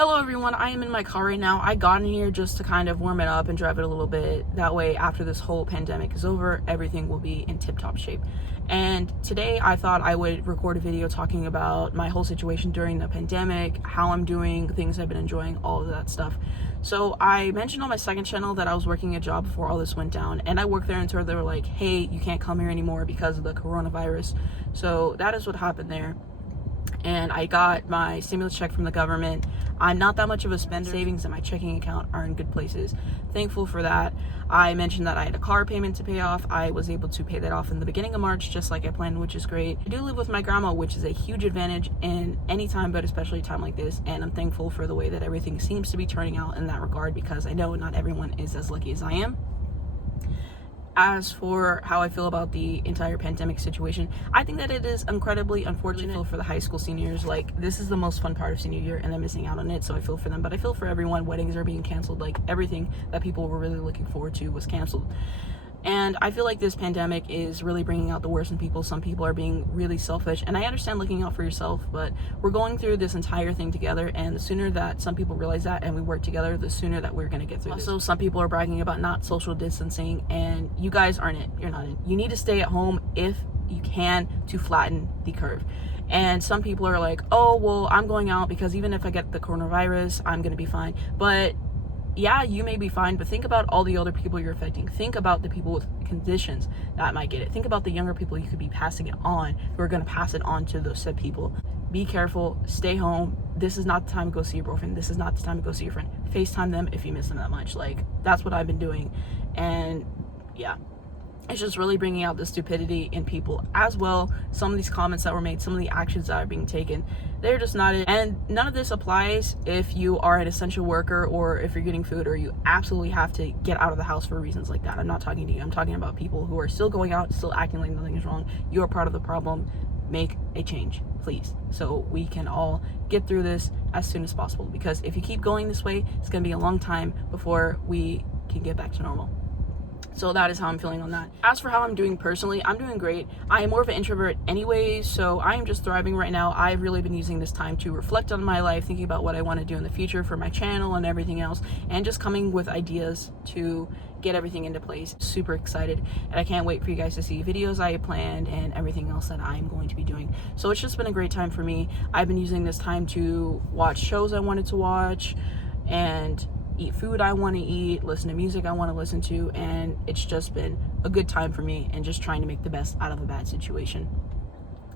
Hello everyone, I am in my car right now. I got in here just to kind of warm it up and drive it a little bit. That way, after this whole pandemic is over, everything will be in tip-top shape. And today I thought I would record a video talking about my whole situation during the pandemic, how I'm doing, things I've been enjoying, all of that stuff. So I mentioned on my second channel that I was working a job before all this went down, and I worked there until they were like, hey, you can't come here anymore because of the coronavirus. So that is what happened there. And I got my stimulus check from the government. I'm not that much of a spender. Savings in my checking account are in good places. Thankful for that. I mentioned that I had a car payment to pay off. I was able to pay that off in the beginning of March, just like I planned, which is great. I do live with my grandma, which is a huge advantage in any time, but especially a time like this. And I'm thankful for the way that everything seems to be turning out in that regard, because I know not everyone is as lucky as I am. As for how I feel about the entire pandemic situation, I think that it is incredibly unfortunate for the high school seniors. Like, this is the most fun part of senior year and they're missing out on it, so I feel for them. But I feel for everyone. Weddings are being canceled. Like, everything that people were really looking forward to was canceled. And I feel like this pandemic is really bringing out the worst in people. Some people are being really selfish, and I understand looking out for yourself, but we're going through this entire thing together, and the sooner that some people realize that and we work together, the sooner that we're going to get through this. Also, some people are bragging about not social distancing, and you guys aren't it. You're not it. You need to stay at home if you can to flatten the curve. And some people are like, oh, well, I'm going out because even if I get the coronavirus, I'm going to be fine. But yeah, you may be fine, but think about all the other people you're affecting. Think about the people with conditions that might get it. Think about the younger people you could be passing it on, who are going to pass it on to those said people. Be careful, stay home. This is not the time to go see your boyfriend. This is not the time to go see your friend. FaceTime them if you miss them that much. Like, that's what I've been doing. And yeah, it's just really bringing out the stupidity in people as well. Some of these comments that were made, some of the actions that are being taken, they're just not it. And none of this applies if you are an essential worker or if you're getting food or you absolutely have to get out of the house for reasons like that. I'm not talking to you. I'm talking about people who are still going out, still acting like nothing is wrong. You are part of the problem. Make a change, please, so we can all get through this as soon as possible, because if you keep going this way, it's going to be a long time before we can get back to normal. So that is how I'm feeling on that. As for how I'm doing personally, I'm doing great. I am more of an introvert anyway, so I am just thriving right now. I've really been using this time to reflect on my life, thinking about what I want to do in the future for my channel and everything else, and just coming with ideas to get everything into place. Super excited, and I can't wait for you guys to see videos I have planned and everything else that I'm going to be doing. So it's just been a great time for me. I've been using this time to watch shows I wanted to watch and eat food I want to eat, listen to music I want to listen to, and it's just been a good time for me and just trying to make the best out of a bad situation.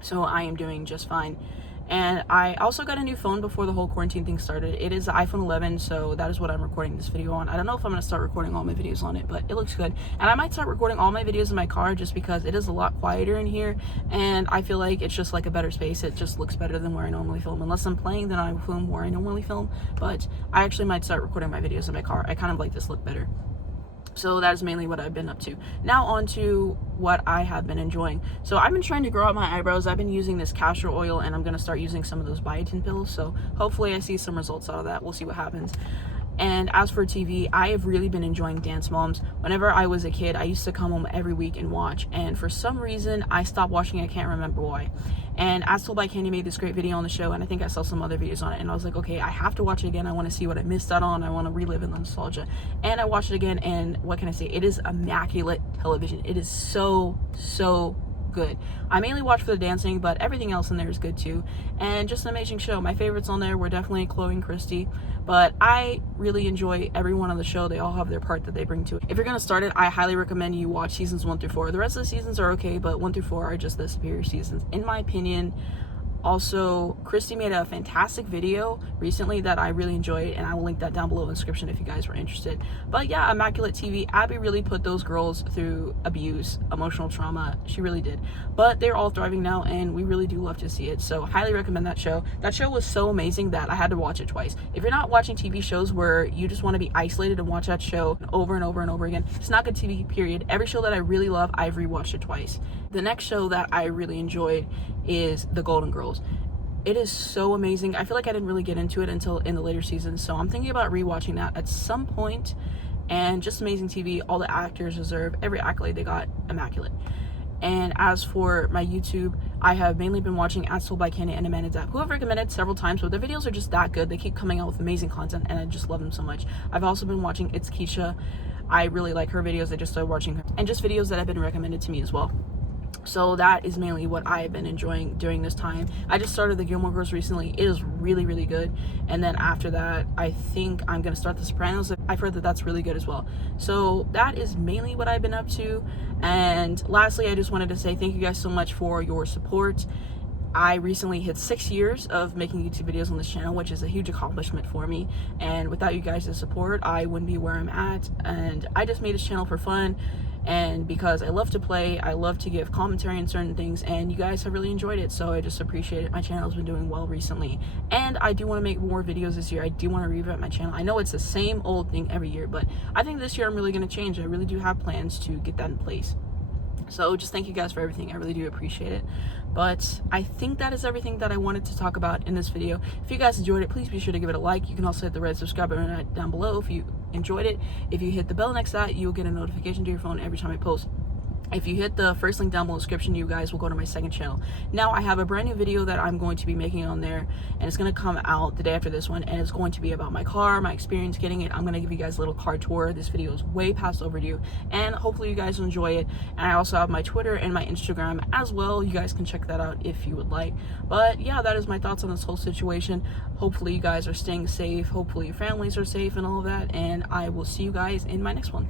So I am doing just fine. And I also got a new phone before the whole quarantine thing started. It is the iPhone 11, so that is what I'm recording this video on. I don't know if I'm going to start recording all my videos on it, but it looks good. And I might start recording all my videos in my car just because it is a lot quieter in here, and I feel like it's just like a better space. It just looks better than where I normally film. Unless I'm playing, then I film where I normally film, but I actually might start recording my videos in my car. I kind of like this look better. So that is mainly what I've been up to. Now on to what I have been enjoying. So I've been trying to grow out my eyebrows. I've been using this castor oil, and I'm going to start using some of those biotin pills. So hopefully I see some results out of that. We'll see what happens. And as for TV, I have really been enjoying Dance Moms. Whenever I was a kid, I used to come home every week and watch. And for some reason, I stopped watching. I can't remember why. And As Told by Candy made this great video on the show, and I think I saw some other videos on it. And I was like, okay, I have to watch it again. I want to see what I missed out on. I want to relive in the nostalgia. And I watched it again, and what can I say? It is immaculate television. It is so good. I mainly watch for the dancing, but everything else in there is good too, and just an amazing show. My favorites on there were definitely Chloe and Christy, but I really enjoy everyone on the show. They all have their part that they bring to it. If you're gonna start it, I highly recommend you watch seasons 1 through 4. The rest of the seasons are okay, but 1 through 4 are just the superior seasons, in my opinion. Also, Christy made a fantastic video recently that I really enjoyed, and I will link that down below in the description if you guys were interested. But yeah, Immaculate TV, Abby really put those girls through abuse, emotional trauma. She really did. But they're all thriving now, and we really do love to see it. So highly recommend that show. That show was so amazing that I had to watch it twice. If you're not watching TV shows where you just want to be isolated and watch that show over and over and over again, it's not good TV, period. Every show that I really love, I've rewatched it twice. The next show that I really enjoyed is The Golden Girls. It is so amazing. I feel like I didn't really get into it until in the later seasons, so I'm thinking about rewatching that at some point. And just amazing TV. All the actors deserve every accolade they got. Immaculate. And as for my YouTube, I have mainly been watching At Soul by Candy and Amanda Depp, who I've recommended several times, but their videos are just that good. They keep coming out with amazing content, and I just love them so much. I've also been watching It's Keisha. I really like her videos. I just started watching her, and just videos that have been recommended to me as well. So that is mainly what I've been enjoying during this time. I just started the Gilmore Girls recently. It is really, really good. And then after that, I think I'm going to start The Sopranos. I've heard that that's really good as well. So that is mainly what I've been up to. And lastly, I just wanted to say thank you guys so much for your support. I recently hit 6 years of making YouTube videos on this channel, which is a huge accomplishment for me. And without you guys' support, I wouldn't be where I'm at. And I just made this channel for fun, and because I love to play, I love to give commentary on certain things, and you guys have really enjoyed it, so I just appreciate it. My channel's been doing well recently, and I do want to make more videos this year. I do want to revamp my channel. I know it's the same old thing every year, but I think this year I'm really going to change. I really do have plans to get that in place. So just thank you guys for everything. I really do appreciate it. But I think that is everything that I wanted to talk about in this video. If you guys enjoyed it, please be sure to give it a like. You can also hit the red subscribe button down below if you enjoyed it. If you hit the bell next to that, you'll get a notification to your phone every time I post. If you hit the first link down below in the description, you guys will go to my second channel. Now I have a brand new video that I'm going to be making on there, and it's going to come out the day after this one, and it's going to be about my car, my experience getting it. I'm going to give you guys a little car tour. This video is way past overdue, and hopefully you guys will enjoy it. And I also have my Twitter and my Instagram as well. You guys can check that out if you would like. But yeah, that is my thoughts on this whole situation. Hopefully you guys are staying safe. Hopefully your families are safe and all of that, and I will see you guys in my next one.